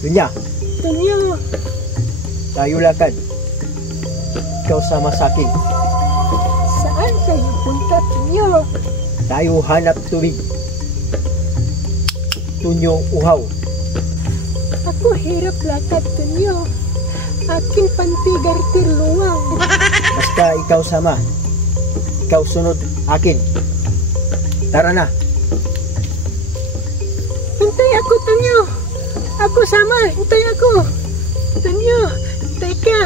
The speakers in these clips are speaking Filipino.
Dunya, Tunyo, tayo lakad. Ikaw sama sa akin. saan kayo punta, Tunyo? Tayo hanap tubig. Tunyo uhaw. Ako hirap lakad, Tunyo. Akin panty garter luwang. Basta ikaw sama. Ikaw sunod akin. Tara na. Hintay ako, Tunyo. Ako sama, hintay ako. Tunyo, hintay ka.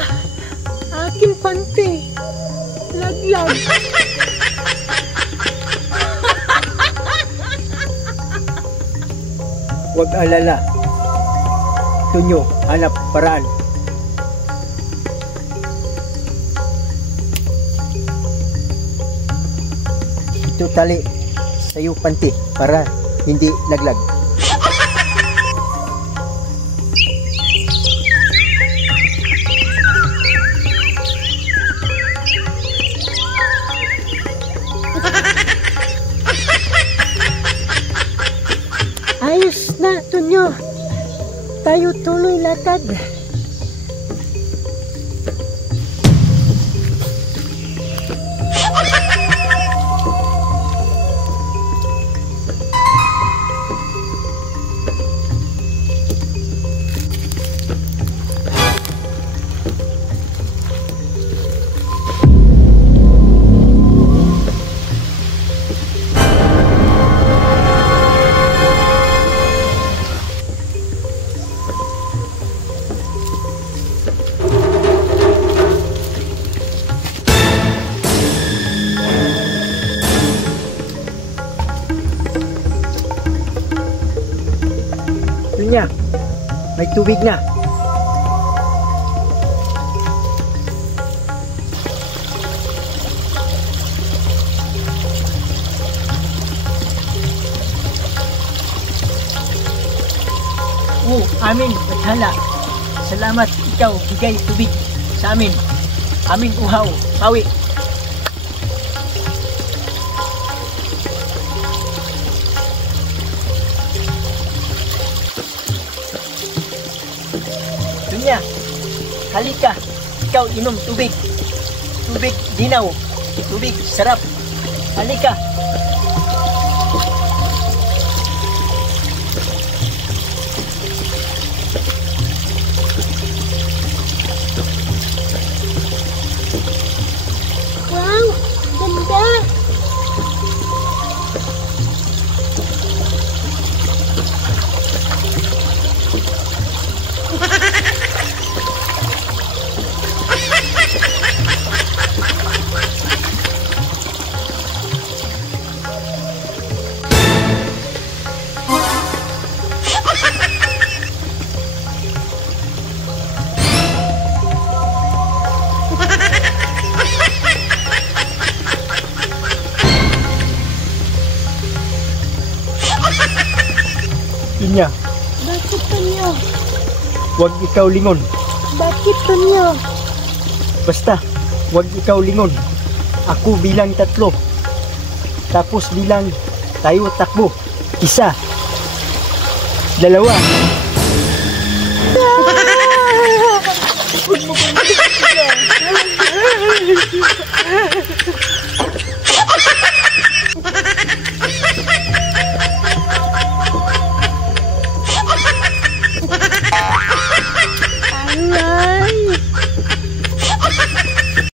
Akin panty. Laglag. Huwag alala. Tunyo, hanap paraan. Ito tali sa'yo panty para hindi laglag. Ayos na, Tunyo. Tayo tuloy lakad. Dunya, may tubig na. Oh, amin, bathala. Salamat ikaw bigay tubig sa amin. Amin uhaw, pawi. Dunya, halika. Ikaw inom tubig. Tubig dinaw. Tubig sarap. Halika. Wow, ganda. Dunya, Bakit, Tunyo? huwag ikaw lingon. Bakit, Tunyo? Basta, huwag ikaw lingon. Ako bilang 3. Tapos bilang tayo takbo. 1, 2. Aray!